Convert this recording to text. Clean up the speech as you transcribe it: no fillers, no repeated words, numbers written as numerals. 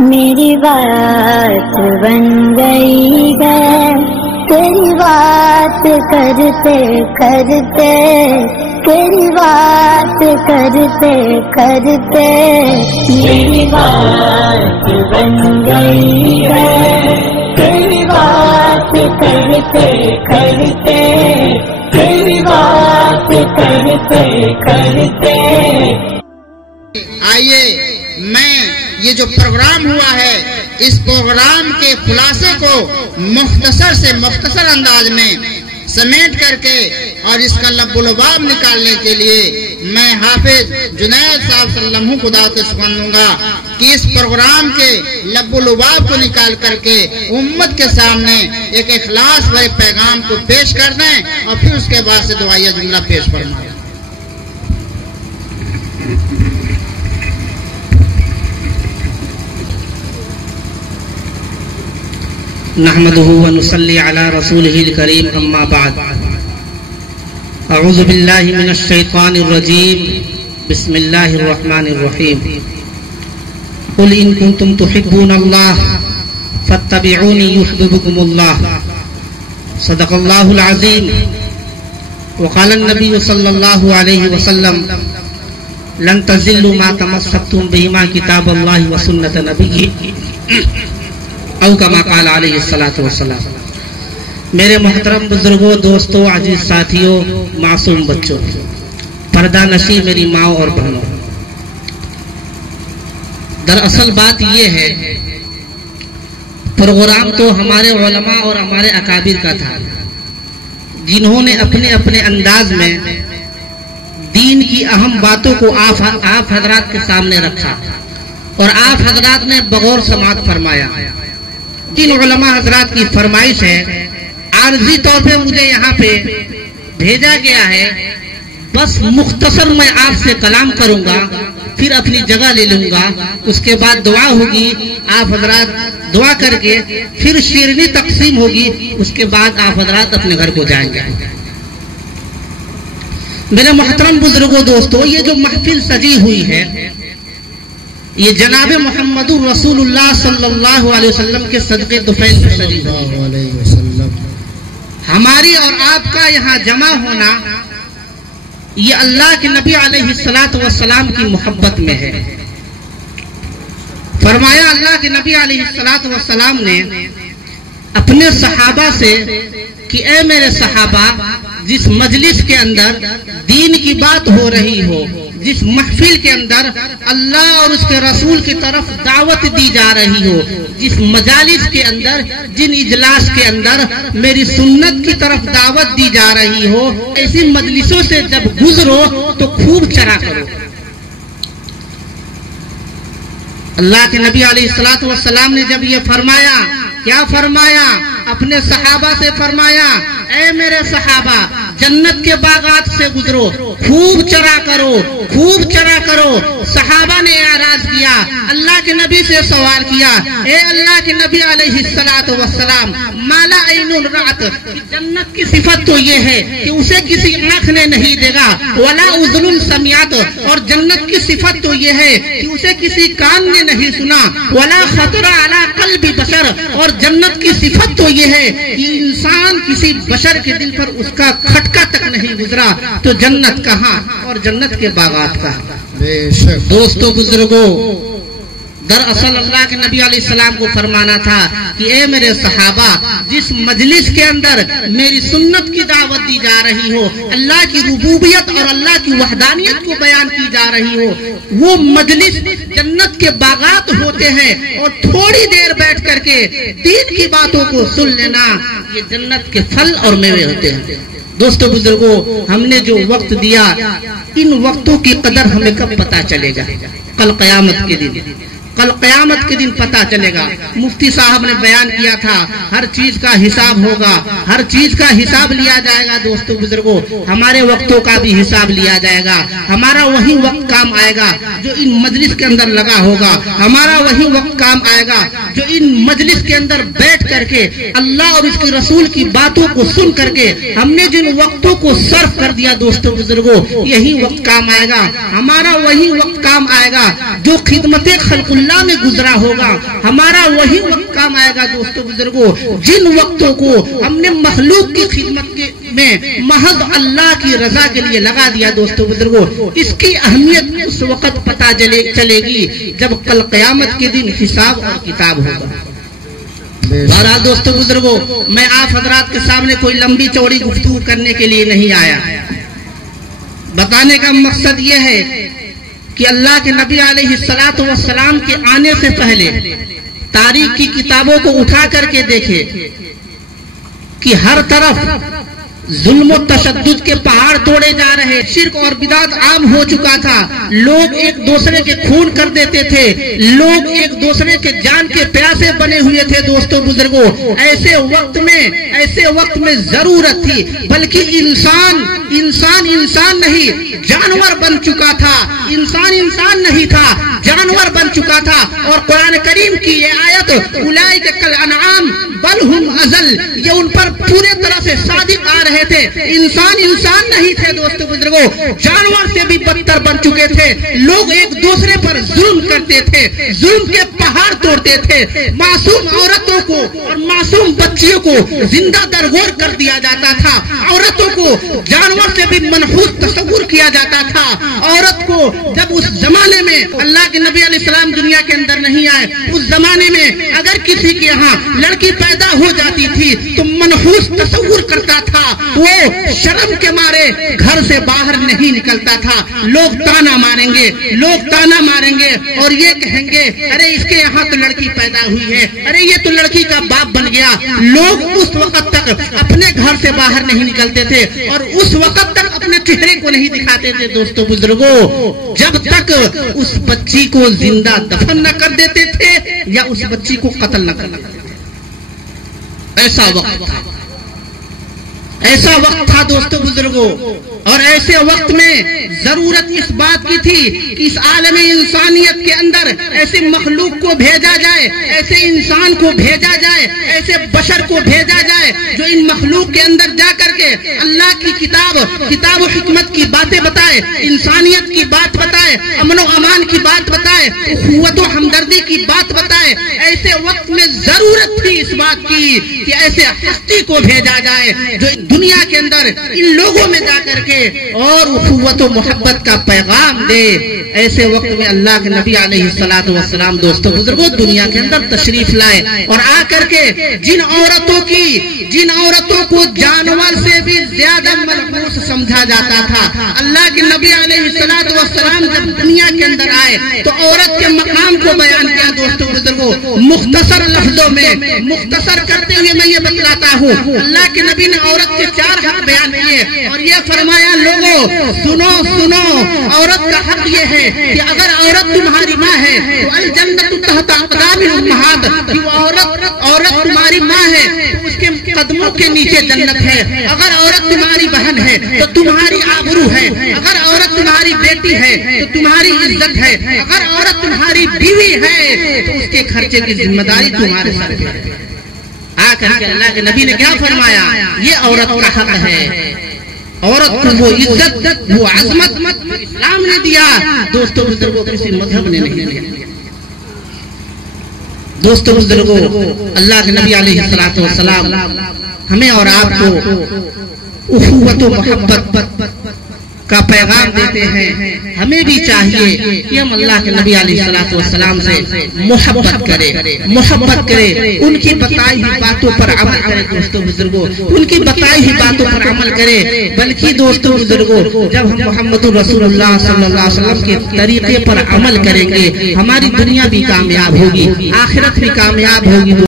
میری بات بن گئی ہے، تیری بات کرتے کرتے، تیری بات کرتے کرتے، میری بات بن گئی ہے، تیری بات کرتے کرتے، تیری بات کرتے کرتے۔ آئیے میں یہ جو پروگرام ہوا ہے اس پروگرام کے خلاصے کو مختصر سے مختصر انداز میں سمیٹ کر کے اور اس کا لب و لباب نکالنے کے لیے میں حافظ جنید صاحب صلی اللہ علیہ وسلم کو دعوت سنوں گا کہ اس پروگرام کے لب و لباب کو نکال کر کے امت کے سامنے ایک اخلاص بھرے پیغام کو پیش کر دیں اور پھر اس کے بعد سے دعائیہ جملہ پیش فرمائیں۔ نحمده ونصلي على رسوله الكريم اما بعد اعوذ بالله من الشيطان الرجيم بسم الله الرحمن الرحيم قل ان كنتم تحبون الله فاتبعوني يحببكم الله صدق الله العظيم وقال النبي صلى الله عليه وسلم لن تزلوا ما تمسكتم بهما كتاب الله وسنة نبيه او کما قال علیہ الصلوۃ والسلام۔ میرے محترم بزرگوں، دوستوں، عزیز ساتھیوں، معصوم بچوں، پردہ نشی میری ماں اور بہنوں، دراصل بات یہ ہے پروگرام تو ہمارے علماء اور ہمارے اکابر کا تھا جنہوں نے اپنے اپنے انداز میں دین کی اہم باتوں کو آپ حضرات کے سامنے رکھا اور آپ حضرات نے بغور سماعت فرمایا۔ جن علماء حضرات کی فرمائش ہے عارضی طور پہ مجھے یہاں پہ بھیجا گیا ہے، بس مختصر میں آپ سے کلام کروں گا، پھر اپنی جگہ لے لوں گا، اس کے بعد دعا ہوگی، آپ حضرات دعا کر کے پھر شیرنی تقسیم ہوگی، اس کے بعد آپ حضرات اپنے گھر کو جائیں گے۔ میرے محترم بزرگوں، دوستوں، یہ جو محفل سجی ہوئی ہے یہ جناب محمد رسول اللہ صلی اللہ علیہ وسلم کے صدقے طفیل میں سجی ہوئی ہے۔ ہماری اور آپ کا یہاں جمع ہونا یہ اللہ کے نبی علیہ الصلوۃ والسلام کی محبت میں ہے۔ فرمایا اللہ کے نبی علیہ الصلوۃ والسلام نے اپنے صحابہ سے کہ اے میرے صحابہ، جس مجلس کے اندر دین کی بات ہو رہی ہو، جس محفل کے اندر اللہ اور اس کے رسول کی طرف دعوت دی جا رہی ہو، جس مجالس کے اندر، جن اجلاس کے اندر میری سنت کی طرف دعوت دی جا رہی ہو، ایسی مجلسوں سے جب گزرو تو خوب چرا کرو۔ اللہ کے نبی علیہ الصلوۃ والسلام نے جب یہ فرمایا، کیا فرمایا؟ اپنے صحابہ سے فرمایا اے میرے صحابہ، جنت کے باغات سے گزرو، خوب چرا کرو، خوب چرا کرو۔ صحابہ نے اعراض کیا، اللہ کے نبی سے سوال کیا، اے اللہ کے نبی علیہ الصلوۃ والسلام، مالا عین رات، جنت کی صفت تو یہ ہے کہ اسے کسی آنکھ نے نہیں دیکھا، ولا اذن سمعت، اور جنت کی صفت تو یہ ہے کہ اسے کسی کان نے نہیں سنا، ولا خطر علی قلب بشر، اور جنت کی صفت تو یہ ہے کہ انسان کسی بشر کے دل پر اس کا کھٹکا تک نہیں گزرا، تو جنت کہاں اور جنت کے باغات کہاں؟ دوستو بزرگوں، دراصل اللہ کے نبی علیہ السلام کو فرمانا تھا کہ اے میرے صحابہ، جس مجلس کے اندر میری سنت کی دعوت دی جا رہی ہو، اللہ کی ربوبیت اور اللہ کی وحدانیت کو بیان کی جا رہی ہو، وہ مجلس جنت کے باغات ہوتے ہیں، اور تھوڑی دیر بیٹھ کر کے دین کی باتوں کو سن لینا یہ جنت کے پھل اور میوے ہوتے ہیں۔ دوستو بزرگوں، ہم نے جو وقت دیا، ان وقتوں کی قدر ہمیں کب پتا چلے گا؟ کل قیامت کے دن، کل قیامت کے دن پتا چلے گا۔ مفتی صاحب نے بیان کیا تھا ہر چیز کا حساب ہوگا، ہر چیز کا حساب لیا جائے گا۔ دوستو بزرگوں، ہمارے وقتوں کا بھی حساب لیا جائے گا، ہمارا وہی وقت کام آئے گا جو ان مجلس کے اندر لگا ہوگا، ہمارا وہی وقت کام آئے گا جو ان مجلس کے اندر بیٹھ کر کے اللہ اور اس کے رسول کی باتوں کو سن کر کے ہم نے جن وقتوں کو صرف کر دیا، دوستو بزرگوں، یہی وقت کام آئے گا، ہمارا وہی وقت کام آئے گا جو خدمت خلق اللہ اللہ میں گزرا ہوگا، ہمارا وہی وقت کام آئے گا دوستو بزرگوں، جن وقتوں کو ہم نے مخلوق کی خدمت میں محض اللہ کی رضا کے لیے لگا دیا دوستو بزرگوں، اس کی اہمیت اس وقت پتہ چلے گی جب کل قیامت کے دن حساب اور کتاب ہوگا۔ بہرحال دوستو بزرگوں، میں آپ حضرات کے سامنے کوئی لمبی چوڑی گفتگو کرنے کے لیے نہیں آیا، بتانے کا مقصد یہ ہے کہ اللہ کے نبی علیہ الصلوۃ والسلام کے آنے سے پہلے تاریخ کی کتابوں کو اٹھا کر کے دیکھے کہ ہر طرف ظلم و تشدد کے پہاڑ توڑے جا رہے، شرک اور بدعت عام ہو چکا تھا، لوگ ایک دوسرے کے خون کر دیتے تھے، لوگ ایک دوسرے کے جان کے پیاسے بنے ہوئے تھے دوستو بزرگوں۔ ایسے وقت میں ضرورت تھی، بلکہ انسان نہیں جانور بن چکا تھا، انسان نہیں تھا جانور بن چکا تھا، اور قرآن کریم کی یہ آیت اولئک کالانعام بل ہم اضل، یہ ان پر پورے طرح سے صادق آ رہے تھے۔ انسان نہیں تھے دوستو بزرگوں، جانور سے بھی بدتر بن چکے تھے، لوگ ایک دوسرے پر ظلم کرتے تھے، ظلم کے پہاڑ توڑتے تھے، معصوم عورتوں کو اور معصوم بچیوں کو زندہ درگور کر دیا جاتا تھا، عورتوں کو جانور سے بھی منحوس تصور کیا جاتا تھا۔ عورت کو جب اس زمانے میں اللہ کے نبی علیہ السلام دنیا کے اندر نہیں آئے، اس زمانے میں اگر کسی کے یہاں لڑکی پیدا ہو جاتی تھی تو منحوس تصور کرتا تھا، وہ شرم کے مارے گھر سے باہر نہیں نکلتا تھا، لوگ تانا ماریں گے اور یہ کہیں گے ارے اس کے یہاں تو لڑکی پیدا ہوئی ہے، ارے یہ تو لڑکی کا باپ بن گیا۔ لوگ اس وقت تک اپنے گھر سے باہر نہیں نکلتے تھے اور اس وقت تک اپنے چہرے کو نہیں دکھاتے تھے دوستو بزرگوں، جب تک اس بچی کو زندہ دفن نہ کر دیتے تھے یا اس بچی کو قتل نہ کر دیتے تھے۔ ایسا وقت تھا دوستو بزرگوں، اور ایسے وقت میں ضرورت اس بات کی تھی کہ اس عالم انسانیت کے اندر ایسے مخلوق کو بھیجا جائے، ایسے انسان کو بھیجا جائے، ایسے بشر کو بھیجا جائے جو ان مخلوق کے اندر جا کر کے اللہ کی کتاب و حکمت کی باتیں بتائے، انسانیت کی بات بتائے، امن و امان کی بات بتائے، اخوت و ہمدردی کی بات بتائے۔ ایسے وقت میں ضرورت تھی اس بات کی کہ ایسے ہستی کو بھیجا جائے جو دنیا کے اندر ان لوگوں میں جا کر کے اور اخوت و محبت کا پیغام دے۔ ایسے وقت میں اللہ کے نبی علیہ الصلوۃ والسلام دوستو بزرگوں دنیا کے اندر تشریف لائے، اور آ کر کے جن عورتوں کو جانور سے بھی زیادہ منحوس سمجھا جاتا تھا، اللہ کے نبی علیہ الصلوۃ والسلام جب دنیا کے اندر آئے تو عورت کے مقام کو بیان کیا دوستو بزرگوں، مختصر لفظوں میں، مختصر کرتے ہوئے میں یہ بتلاتا ہوں، اللہ کے نبی نے عورت کے 4 حق بیان کیے اور یہ فرمایا لوگوں سنو، عورت کا حق یہ ہے کہ اگر عورت تمہاری ماں ہے تو الجنت تحت اقدام الامہات، کہ وہ عورت تمہاری ماں ہے تو اس کے قدموں کے نیچے جنت ہے، اگر عورت تمہاری بہن ہے تو تمہاری آبرو ہے، اگر عورت تمہاری بیٹی ہے تو تمہاری عزت ہے، اگر عورت تمہاری بیوی ہے تو اس کے خرچے کی ذمہ داری تمہارے سر پہ ہے۔ آ کر کے اللہ کے نبی نے کیا فرمایا، یہ عورت کا حق ہے، عورت کو وہ عزت وہ عظمت اسلام نے دیا دوستو بزرگوں، کسی مذہب نے نہیں دیا۔ دوستو بزرگوں، اللہ کے نبی علیہ الصلوۃ والسلام ہمیں اور آپ کو اخوت و محبت کا پیغام دیتے ہیں۔ ہمیں بھی چاہیے کہ ہم اللہ کے نبی علیہ الصلوۃ والسلام سے محبت کریں، ان کی بتائی ہوئی باتوں پر عمل کریں دوستو بزرگوں، ان کی بتائی ہوئی باتوں پر عمل کریں، بلکہ دوستو بزرگوں جب ہم محمد رسول اللہ صلی اللہ علیہ وسلم کے طریقے پر عمل کریں گے ہماری دنیا بھی کامیاب ہوگی، آخرت بھی کامیاب ہوگی۔